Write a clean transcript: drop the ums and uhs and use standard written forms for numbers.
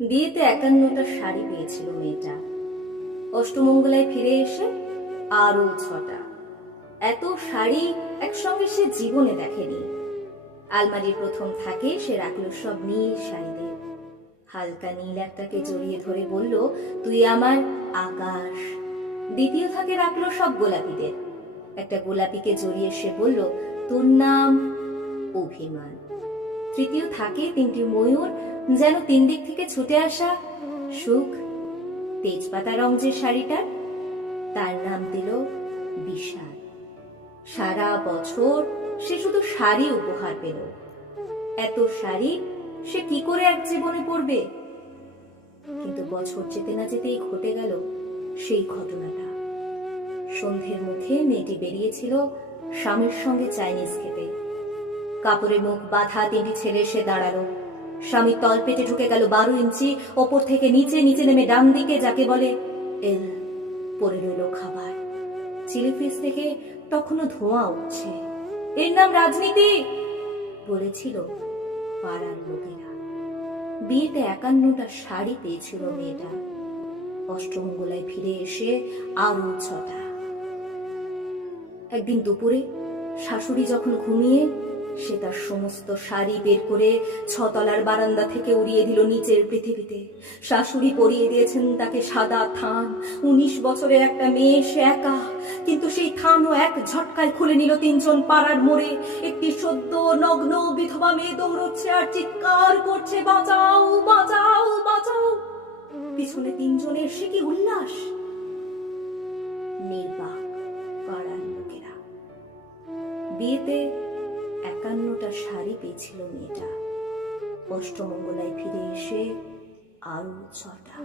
বিয়েতে 51টা শাড়ি পেয়েছিল মেয়েটা। অষ্টমঙ্গলায় ফিরে এসে আরো 6টা। এত শাড়ি একসঙ্গে সে জীবনে দেখেনি। আলমারির প্রথম থাকে সে রাখলো সব নীল শাড়িদের। হালকা নীল একটাকে জড়িয়ে ধরে বলল, তুই আমার আকাশ। দ্বিতীয় থাকে রাখলো সব গোলাপিদের। একটা গোলাপিকে জড়িয়ে সে বলল, তোর নাম অভিমান। তৃতীয় থাকে 3টি ময়ূর, যেন 3 দিক থেকে ছুটে আসা সুখ। তেজপাতা রং যে শাড়িটার, তার নাম দিল বিষাদ। সারা বছর সে শুধু শাড়ি উপহার পেল। এত শাড়ি সে কি করে এক জীবনে পরবে? কিন্তু বছর যেতে না যেতেই ঘটে গেল সেই ঘটনাটা। সন্ধ্যের মুখে মেয়েটি বেরিয়েছিল স্বামীর সঙ্গে চাইনিজ খেতে। কাপড়ে মুখ বাঁধা 3টি ছেলে এসে দাঁড়ালো। স্বামীর তলপেটে ঢুকে গেল 12 ইঞ্চি। ওপর থেকে নিচে, নিচে নেমে ডান দিকে যাকে বলে এল। পড়ে রইল খাবার। চিলি ফিশ থেকে তখনও ধোঁয়া উঠছে। এর নাম রাজনীতি, বলেছিল পাড়ার লোকেরা। বিয়েতে 51টা শাড়ি পেয়েছিল মেয়েটা। অষ্টমঙ্গলায় ফিরে এসে আরো 6টা। একদিন দুপুরে শাশুড়ি যখন ঘুমিয়ে, সে তার সমস্ত শাড়ি বের করে 6 তলার বারান্দা থেকে উড়িয়ে দিল নিচের পৃথিবীতে। শাশুড়ি পরিয়ে দিয়েছেন তাকে সাদা থান। 19 বছরের একটা মেয়ে, সে একা। কিন্তু সেই থানও এক ঝটকায় খুলে নিল 3 জন পাড়ার মোড়ে। একটি সদ্য নগ্ন বিধবা মেয়ে দৌড়চ্ছে আর চিৎকার করছে, বাঁচাও বাঁচাও বাঁচাও। পিছনে 3 জনের সে কি উল্লাস! নির্বাক পাড়ার লোকেরা। বিয়েতে 51টা শাড়ি পেয়েছিল মেয়েটা। অষ্টমঙ্গলায় ফিরে এসে আরো 6টা।